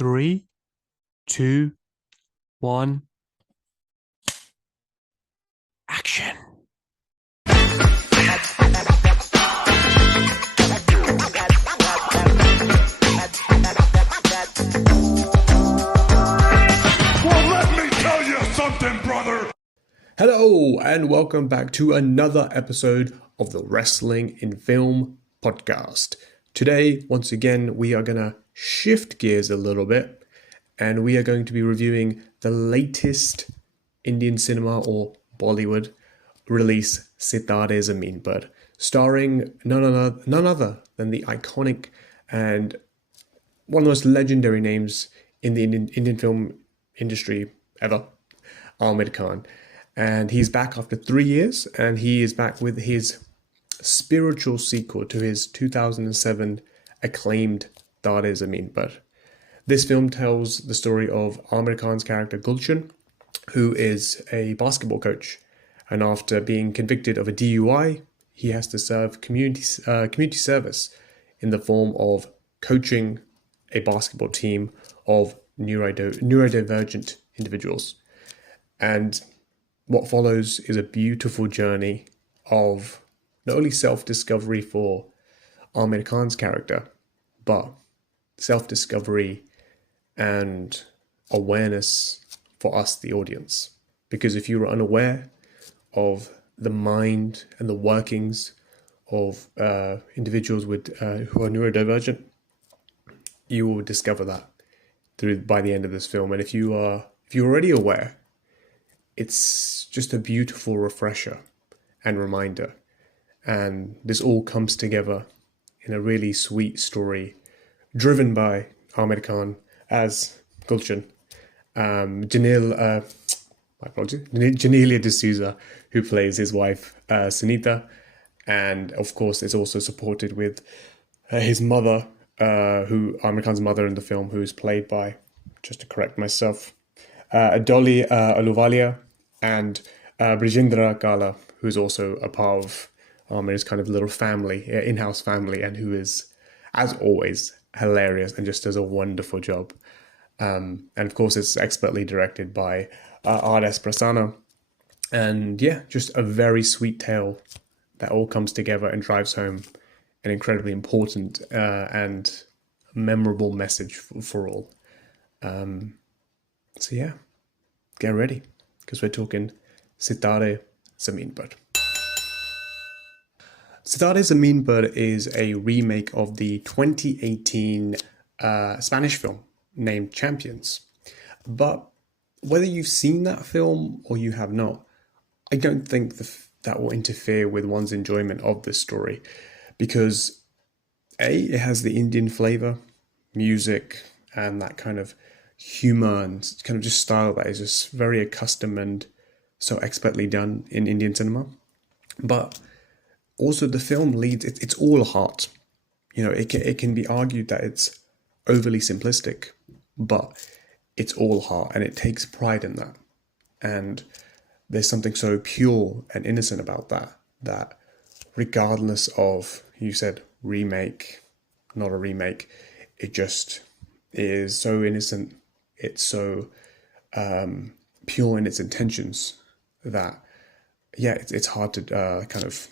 Three, two, one, action. Well, let me tell you something, brother. Hello, and welcome back to another episode of the Wrestling in Film podcast. Today, once again, we are going to shift gears a little bit, and we are going to be reviewing the latest Indian cinema or Bollywood release, Sitaare Zameen Par, starring none other than the iconic and one of the most legendary names in the Indian film industry ever, Aamir Khan. And he's back after 3 years, and he is back with his spiritual sequel to his 2007 acclaimed Sitaare Zameen Par. This film tells the story of Aamir Khan's character Gulshan, who is a basketball coach. And after being convicted of a DUI, he has to serve community service in the form of coaching a basketball team of neurodivergent individuals. And what follows is a beautiful journey of not only self-discovery for Aamir Khan's character, but self-discovery and awareness for us, the audience. Because if you are unaware of the mind and the workings of individuals with who are neurodivergent, you will discover that by the end of this film. And if you're already aware, it's just a beautiful refresher and reminder. And this all comes together in a really sweet story, driven by Aamir Khan as Gulshan, Janelia D'Souza, who plays his wife, Sunita. And of course, it's also supported with his mother, Aamir Khan's mother in the film, who's played by, just to correct myself, Dolly Aluvalia, and Brijendra Kala, who's also a part of Aamir's kind of little family, in-house family, and who is, as always, hilarious and just does a wonderful job. And of course, it's expertly directed by R.S. Prasanna. And yeah, just a very sweet tale that all comes together and drives home an incredibly important and memorable message for all. So yeah, get ready, because we're talking Sitaare Zameen Par. Sitaare Zameen Par is a remake of the 2018 Spanish film named Champions. But whether you've seen that film or you have not, I don't think that will interfere with one's enjoyment of this story, because it has the Indian flavor, music, and that kind of humor and kind of just style that is just very accustomed and so expertly done in Indian cinema. But also the film leads, it's all heart. You know, it can be argued that it's overly simplistic, but it's all heart, and it takes pride in that. And there's something so pure and innocent about that regardless of, you said remake, not a remake, it just is so innocent. It's so pure in its intentions that, yeah, it's hard to kind of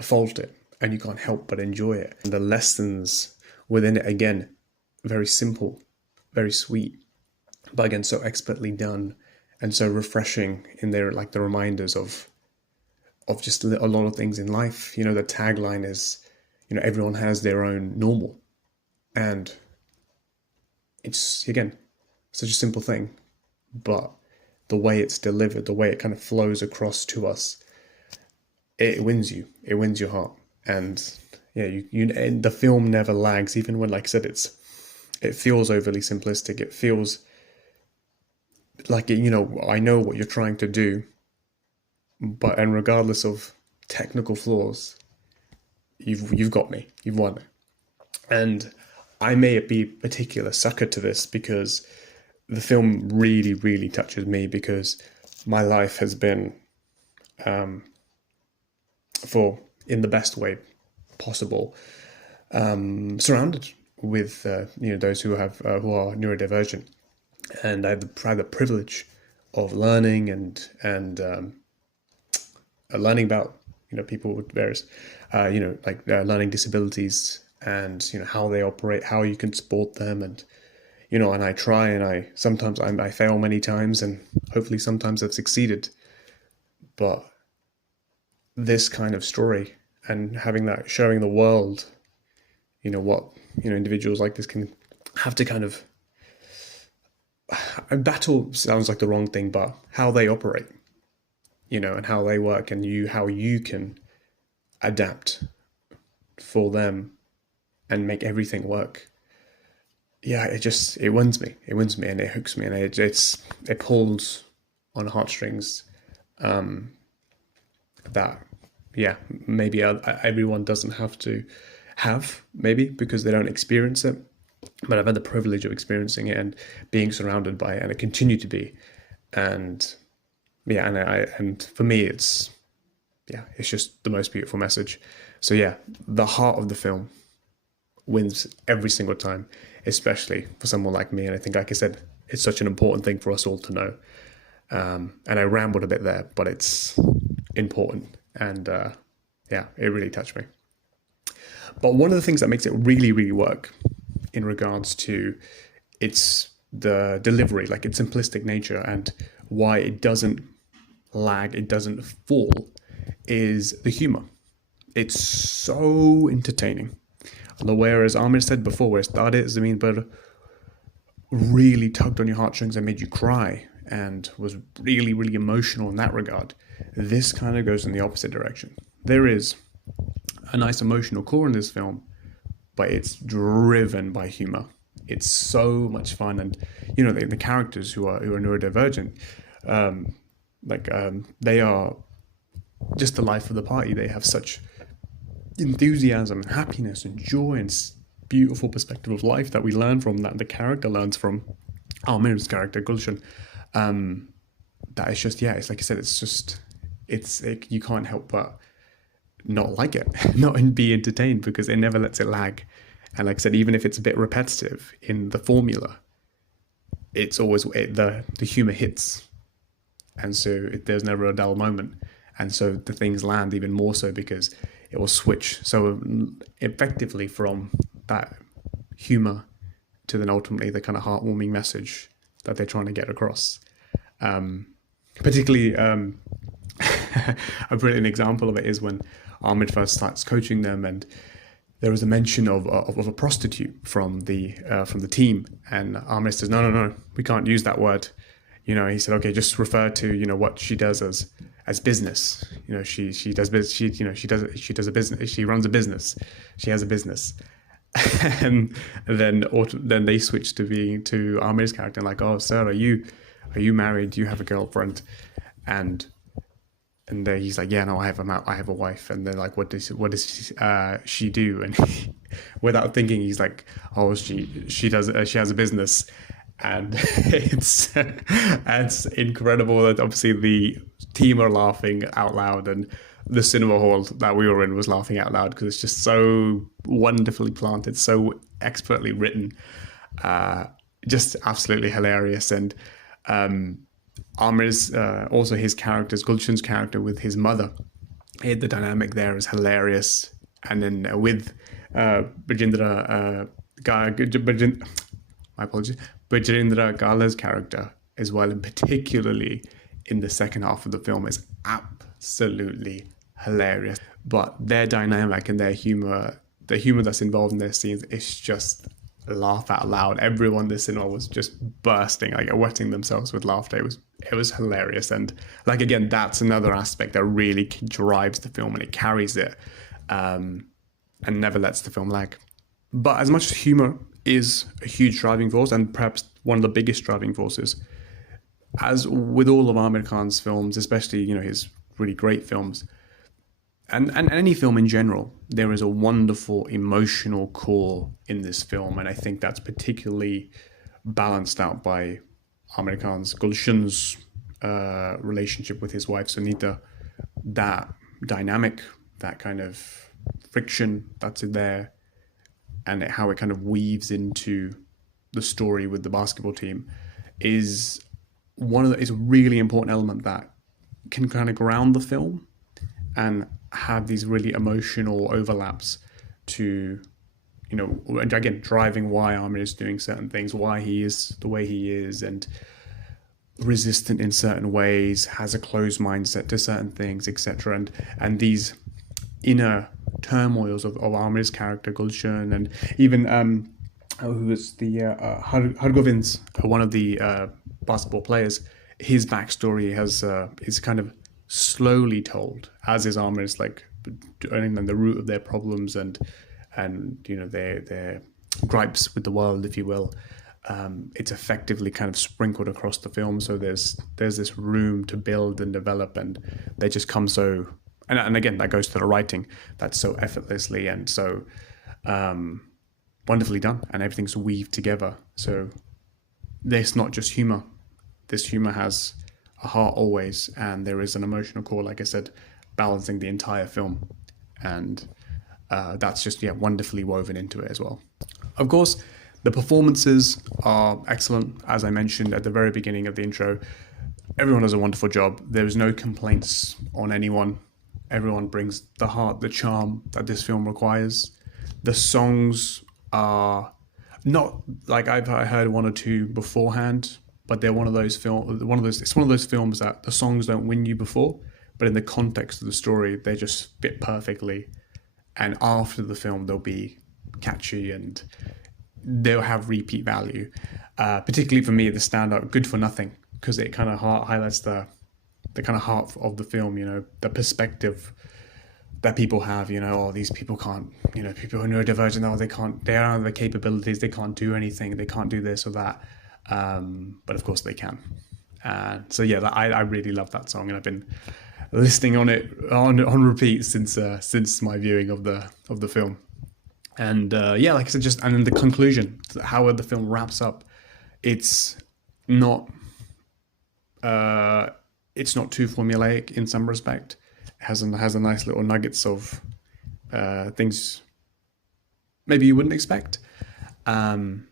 fault it, and you can't help but enjoy it. And the lessons within it, again, very simple, very sweet, but again, so expertly done and so refreshing in their, like, the reminders of just a lot of things in life. You know, the tagline is, you know, everyone has their own normal. And it's, again, such a simple thing, but the way it's delivered, the way it kind of flows across to us, it wins you. It wins your heart. And yeah, and the film never lags, even when, like I said, it feels overly simplistic. It feels like, you know, I know what you're trying to do, and regardless of technical flaws, you've got me. You've won. And I may be a particular sucker to this, because the film really, really touches me, because my life has been, in the best way possible, surrounded with those who are neurodivergent, and had the privilege of learning and learning about people with various learning disabilities, and how they operate, how you can support them, and and I try, and I fail many times, and hopefully sometimes I've succeeded. But this kind of story, and having that, showing the world what individuals like this can have to kind of battle, sounds like the wrong thing, but how they operate, and how they work, and how you can adapt for them and make everything work. Yeah, it wins me. It wins me, and it hooks me, and it pulls on heartstrings. That, yeah, maybe everyone doesn't have to have, maybe because they don't experience it. But I've had the privilege of experiencing it and being surrounded by it, and I continue to be. And yeah, and for me, it's just the most beautiful message. So yeah, the heart of the film wins every single time, especially for someone like me. And I think, like I said, it's such an important thing for us all to know. And I rambled a bit there, but it's important. And yeah, it really touched me. But one of the things that makes it really, really work in regards to the delivery, like its simplistic nature, and why it doesn't lag, it doesn't fall, is the humor. It's so entertaining. Whereas Aamir said before, where Sitaare Zameen Par really tugged on your heartstrings and made you cry and was really, really emotional in that regard, this kind of goes in the opposite direction. There is a nice emotional core in this film, but it's driven by humor. It's so much fun, and the characters who are neurodivergent, they are just the life of the party. They have such enthusiasm and happiness and joy and beautiful perspective of life that we learn from, that the character learns from Aamir's character Gulshan. That is just, it's like I said, you can't help but not like it, not be entertained, because it never lets it lag. And like I said, even if it's a bit repetitive in the formula, it's always the humor hits, and so there's never a dull moment. And so the things land even more so, because it will switch so effectively from that humor to then ultimately the kind of heartwarming message that they're trying to get across. Particularly, a brilliant example of it is when Aamir first starts coaching them, and there was a mention of a prostitute from the team, and Aamir says, no, we can't use that word. He said, okay, just refer to what she does as business. She does a business. She runs a business. She has a business. And then they switch to Aamir's character, like, oh, sir, are you married? Do you have a girlfriend? And he's like, yeah, no, I have a wife. And they're like, what does she do? And without thinking, he's like, oh, she has a business. And it's incredible that obviously the team are laughing out loud, and the cinema hall that we were in was laughing out loud, because it's just so wonderfully planted, so expertly written, just absolutely hilarious. And Aamir's also his character's, Gulshan's character with his mother, the dynamic there is hilarious. And then with Bajendra Gala's character as well, and particularly in the second half of the film, is absolutely hilarious. But their dynamic and their humor, the humor that's involved in their scenes, is just laugh out loud. Everyone in the cinema was just bursting, like wetting themselves with laughter. It was hilarious. And like, again, that's another aspect that really drives the film, and it carries it, and never lets the film lag. But as much as humor is a huge driving force, and perhaps one of the biggest driving forces, as with all of Aamir Khan's films, especially his really great films, and any film in general, there is a wonderful emotional core in this film, and I think that's particularly balanced out by Aamir Khan's Gulshan's relationship with his wife Sunita. That dynamic, that kind of friction that's in there, and how it kind of weaves into the story with the basketball team is is a really important element that can kind of ground the film and have these really emotional overlaps to, again, driving why Aamir is doing certain things, why he is the way he is, and resistant in certain ways, has a closed mindset to certain things, etc. And these inner turmoils of Aamir's character, Gulshan, and even who was the Hargovind's, one of the basketball players. His backstory is kind of slowly told, as is Aamir's, like the root of their problems and their gripes with the world, if you will. It's effectively kind of sprinkled across the film, so there's this room to build and develop, and they just come so. And again, that goes to the writing. That's so effortlessly and so wonderfully done, and everything's weaved together. So there's not just humor. This humor has a heart always, and there is an emotional core, like I said, balancing the entire film. And that's just, wonderfully woven into it as well. Of course, the performances are excellent. As I mentioned at the very beginning of the intro, everyone does a wonderful job. There's no complaints on anyone. Everyone brings the heart, the charm that this film requires. The songs are not like I heard one or two beforehand, but they're one of those films that the songs don't win you before, but in the context of the story, they just fit perfectly. And after the film, they'll be catchy and they'll have repeat value. Particularly for me, the standout, Good for Nothing, because it kind of highlights the kind of heart of the film, the perspective that people have, these people can't, people who are neurodivergent, they don't have the capabilities, they can't do anything, they can't do this or that. But of course they can. So I really love that song, and I've been listening on it on repeat since my viewing of the film. And like I said, and then the conclusion, how the film wraps up, it's not too formulaic in some respect. It has a nice little nuggets of things maybe you wouldn't expect. And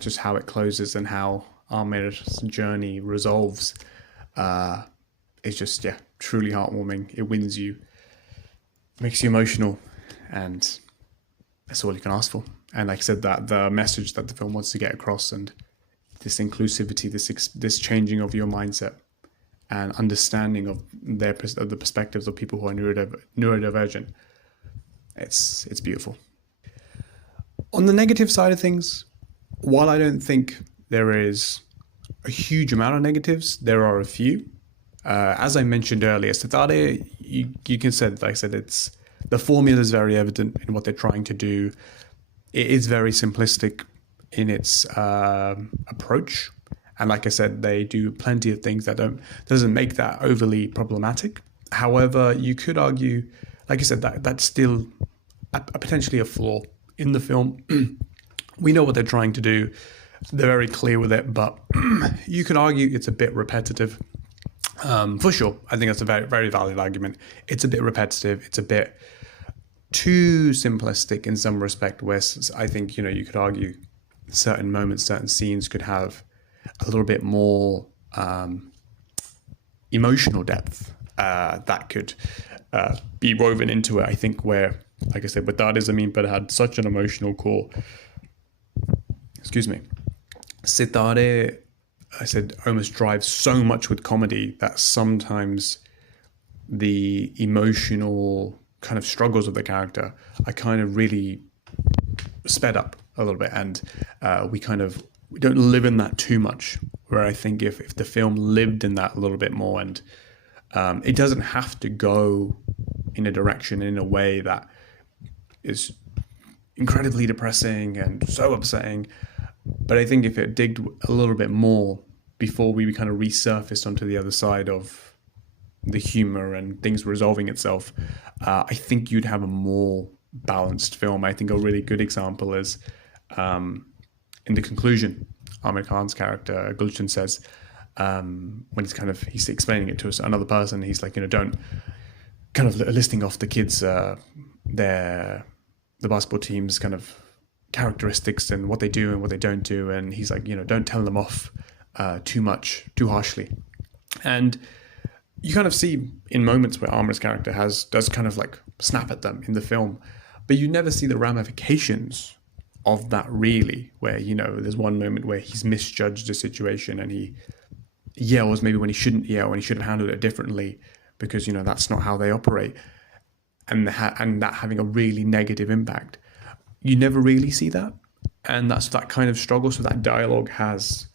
just how it closes and how Aamir's journey resolves is just, truly heartwarming. It wins you, makes you emotional, and that's all you can ask for. And like I said, that the message that the film wants to get across, and this inclusivity, this changing of your mindset and understanding of the perspectives of people who are neurodivergent, it's beautiful. On the negative side of things, while I don't think there is a huge amount of negatives, there are a few. As I mentioned earlier, Sitaare, you can say, like I said, the formula is very evident in what they're trying to do. It is very simplistic in its approach, and like I said, they do plenty of things that doesn't make that overly problematic. However, you could argue, like I said, that's still potentially a flaw in the film. We know what they're trying to do. They're very clear with it, but you could argue it's a bit repetitive. For sure, I think that's a very, very valid argument. It's a bit repetitive. It's a bit too simplistic in some respect, where I think, you could argue certain moments, certain scenes could have a little bit more emotional depth that could be woven into it. I think where, like I said, Sitaare Zameen Par had such an emotional core. Excuse me. Sitaare, I said, almost drives so much with comedy that sometimes the emotional kind of struggles of the character are kind of really sped up a little bit, and we don't live in that too much, where I think if the film lived in that a little bit more, and it doesn't have to go in a direction, in a way that is incredibly depressing and so upsetting, but I think if it digged a little bit more before we kind of resurfaced onto the other side of the humor and things resolving itself, I think you'd have a more balanced film. I think a really good example is in the conclusion, Aamir Khan's character Gulshan says, when he's explaining it to another person, he's like, don't, kind of listing off the kids, their the basketball team's kind of characteristics and what they do and what they don't do. And he's like, don't tell them off too much, too harshly. And you kind of see in moments where Aamir's character does kind of like snap at them in the film, but you never see the ramifications of that really, where, there's one moment where he's misjudged a situation and he yells maybe when he shouldn't yell and he should have handled it differently because, that's not how they operate. And that having a really negative impact. You never really see that. And that's that kind of struggle. So that dialogue has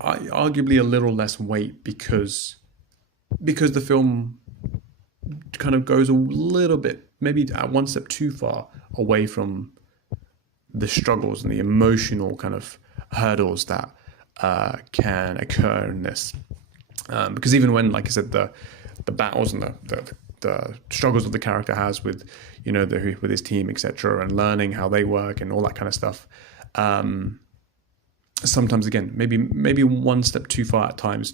arguably a little less weight because the film kind of goes a little bit, maybe one step too far away from the struggles and the emotional kind of hurdles that can occur in this. Because even when, like I said, the battles and the struggles that the character has with, with his team, etc., and learning how they work and all that kind of stuff. Sometimes, again, maybe one step too far at times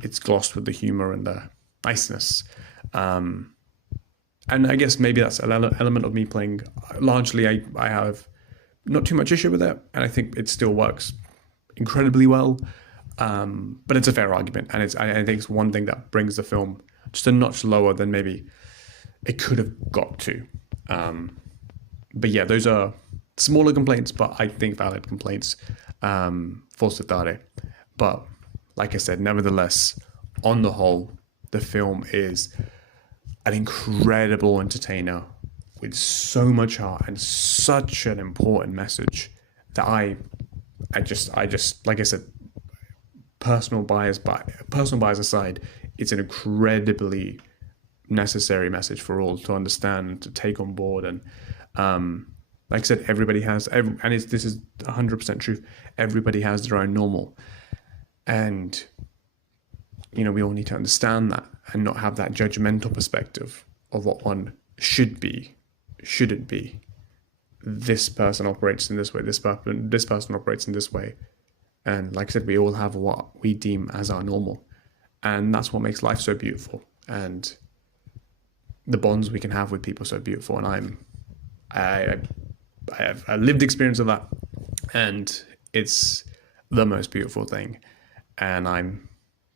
it's glossed with the humor and the niceness. And I guess maybe that's an element of me playing. Largely, I have not too much issue with it, and I think it still works incredibly well. But it's a fair argument, and I think it's one thing that brings the film just a notch lower than maybe it could have got to. But yeah, those are smaller complaints, but I think valid complaints for Sitaare. But like I said, nevertheless, on the whole, the film is an incredible entertainer with so much heart and such an important message that I just like I said, personal bias aside, it's an incredibly necessary message for all to understand, to take on board. And like I said, everybody has, and this is 100% truth, everybody has their own normal. And, we all need to understand that and not have that judgmental perspective of what one should be, shouldn't be. This person operates in this way, this person operates in this way. And like I said, we all have what we deem as our normal. And that's what makes life so beautiful. And the bonds we can have with people so beautiful. And I have a lived experience of that. And it's the most beautiful thing. And I'm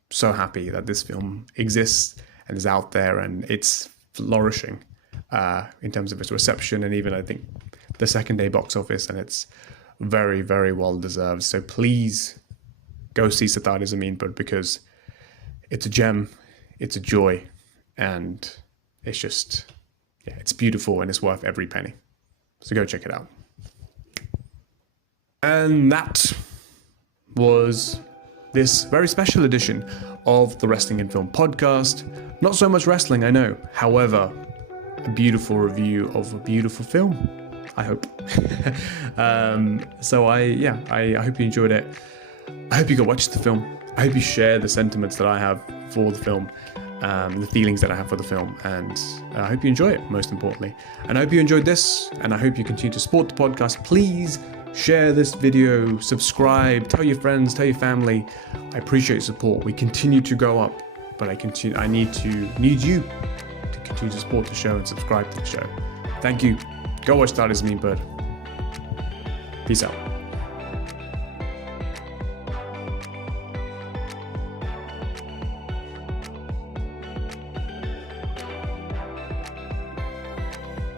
so happy that this film exists and is out there and it's flourishing in terms of its reception. And even, I think, the second day box office. And it's very, very well deserved. So please go see Sitaare Zameen Par, because it's a gem, it's a joy, and it's just, it's beautiful and it's worth every penny. So go check it out. And that was this very special edition of the Wrestling in Film podcast. Not so much wrestling, I know. However, a beautiful review of a beautiful film, I hope. So I hope you enjoyed it. I hope you go watch the film. I hope you share the sentiments that I have for the film, the feelings that I have for the film, and I hope you enjoy it, most importantly. And I hope you enjoyed this, and I hope you continue to support the podcast. Please share this video, subscribe, tell your friends, tell your family. I appreciate your support. We continue to go up, but I need you to continue to support the show and subscribe to the show. Thank you. Go watch Sitaare Zameen Par. Peace out.